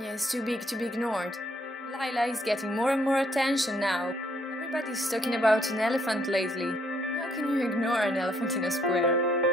Anya is too big to be ignored. Lila is getting more and more attention now. Everybody's talking about an elephant lately. How can you ignore an elephant in a square?